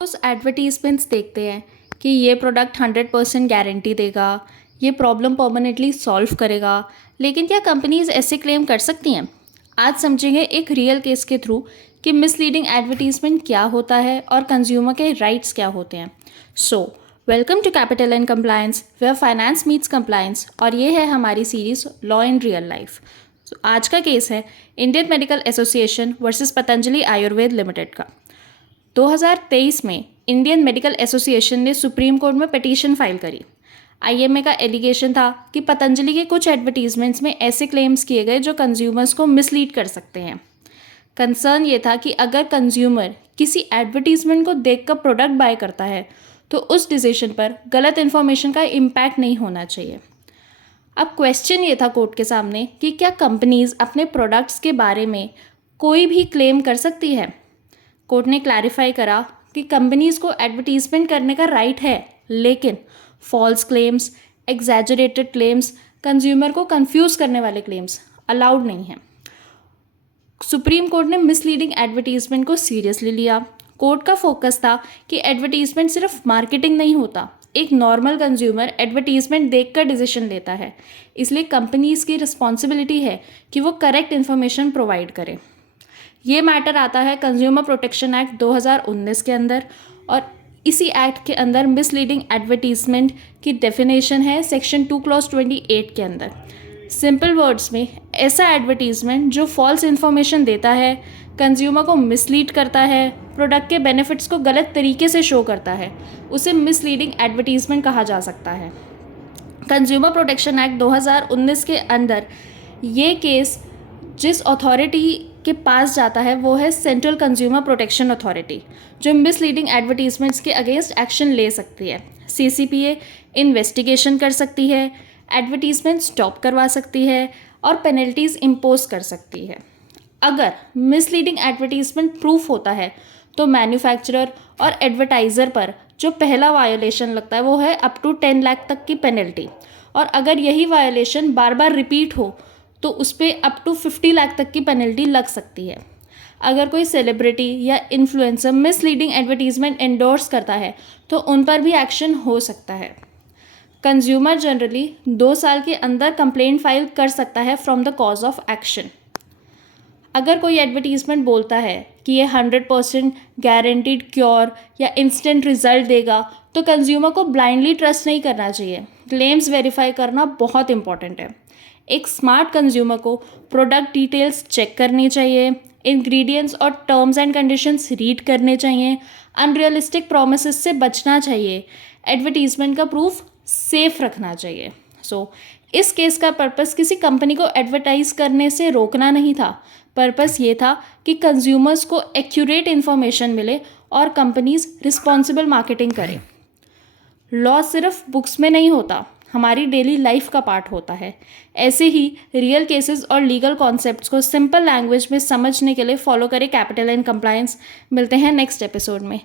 उस एडवर्टीजमेंट्स देखते हैं कि ये प्रोडक्ट 100% गारंटी देगा, ये प्रॉब्लम परमानेंटली सॉल्व करेगा, लेकिन क्या कंपनीज ऐसे क्लेम कर सकती हैं? आज समझेंगे एक रियल केस के थ्रू कि मिसलीडिंग एडवर्टीजमेंट क्या होता है और कंज्यूमर के राइट्स क्या होते हैं। So welcome to capital and compliance, where finance meets compliance, और ये है हमारी series law in real life. आज का केस है Indian Medical Association versus Patanjali Ayurved limited का। 2023 में इंडियन मेडिकल एसोसिएशन ने सुप्रीम कोर्ट में पिटीशन फाइल करी। आईएमए का एलिगेशन था कि पतंजलि के कुछ एडवर्टीजमेंट्स में ऐसे क्लेम्स किए गए जो कंज्यूमर्स को मिसलीड कर सकते हैं। कंसर्न ये था कि अगर कंज्यूमर किसी एडवर्टीजमेंट को देखकर प्रोडक्ट बाय करता है तो उस डिसीजन पर गलत इन्फॉर्मेशन का इम्पैक्ट नहीं होना चाहिए। अब क्वेश्चन ये था कोर्ट के सामने कि क्या कंपनीज अपने प्रोडक्ट्स के बारे में कोई भी क्लेम कर सकती है। कोर्ट ने क्लैरिफाई करा कि कंपनीज को एडवर्टीजमेंट करने का राइट है, लेकिन false claims, exaggerated claims, consumer को कंफ्यूज करने वाले क्लेम्स अलाउड नहीं हैं। सुप्रीम कोर्ट ने मिसलीडिंग एडवर्टीजमेंट को सीरियसली लिया। कोर्ट का फोकस था कि एडवर्टीजमेंट सिर्फ मार्केटिंग नहीं होता, एक नॉर्मल कंज्यूमर एडवर्टीजमेंट देखकर डिसीजन लेता है, इसलिए कंपनीज की रिस्पॉन्सिबिलिटी है कि वो करेक्ट इन्फॉर्मेशन प्रोवाइड करें। ये मैटर आता है कंज्यूमर प्रोटेक्शन एक्ट 2019 के अंदर, और इसी एक्ट के अंदर मिसलीडिंग एडवर्टीजमेंट की डेफिनेशन है सेक्शन 2 क्लॉज 28 के अंदर। सिंपल वर्ड्स में ऐसा एडवर्टीजमेंट जो फॉल्स इन्फॉर्मेशन देता है, कंज्यूमर को मिसलीड करता है, प्रोडक्ट के बेनिफिट्स को गलत तरीके से शो करता है, उसे मिसलीडिंग एडवर्टीजमेंट कहा जा सकता है। कंज्यूमर प्रोटेक्शन एक्ट 2019 के अंदर ये केस जिस अथॉरिटी के पास जाता है वो है सेंट्रल कंज्यूमर प्रोटेक्शन अथॉरिटी, जो मिसलीडिंग एडवर्टीजमेंट्स के अगेंस्ट एक्शन ले सकती है। सीसीपीए इन्वेस्टिगेशन कर सकती है, एडवर्टीजमेंट स्टॉप करवा सकती है और पेनल्टीज इम्पोज कर सकती है। अगर मिसलीडिंग एडवर्टीजमेंट प्रूफ होता है तो मैन्युफैक्चरर और एडवर्टाइज़र पर जो पहला वायोलेशन लगता है वो है अप टू 10 लाख तक की पेनल्टी, और अगर यही वायोलेशन बार बार रिपीट हो तो उस पर अप टू 50 लाख तक की पेनल्टी लग सकती है। अगर कोई सेलिब्रिटी या इन्फ्लुएंसर मिसलीडिंग एडवर्टीजमेंट एंडोर्स करता है तो उन पर भी एक्शन हो सकता है। कंज्यूमर जनरली 2 साल के अंदर कंप्लेंट फाइल कर सकता है from the cause of action. अगर कोई एडवर्टीजमेंट बोलता है कि ये 100% गारंटीड क्योर या इंस्टेंट रिजल्ट देगा तो कंज्यूमर को ब्लाइंडली ट्रस्ट नहीं करना चाहिए। क्लेम्स वेरीफाई करना बहुत इंपॉर्टेंट है। एक स्मार्ट कंज्यूमर को प्रोडक्ट डिटेल्स चेक करनी चाहिए, इंग्रेडिएंट्स और टर्म्स एंड कंडीशंस रीड करने चाहिए, अनरियलिस्टिक प्रोमिसेस से बचना चाहिए, एडवर्टीजमेंट का प्रूफ सेफ रखना चाहिए। इस केस का पर्पस किसी कंपनी को एडवर्टाइज करने से रोकना नहीं था। पर्पस ये था कि कंज्यूमर्स को एक्यूरेट इन्फॉर्मेशन मिले और कंपनीज रिस्पॉन्सिबल मार्केटिंग करें। लॉ सिर्फ बुक्स में नहीं होता, हमारी डेली लाइफ का पार्ट होता है। ऐसे ही रियल केसेस और लीगल कॉन्सेप्ट्स को सिंपल लैंग्वेज में समझने के लिए फॉलो करें कैपिटल एंड कंप्लायंस। मिलते हैं नेक्स्ट एपिसोड में।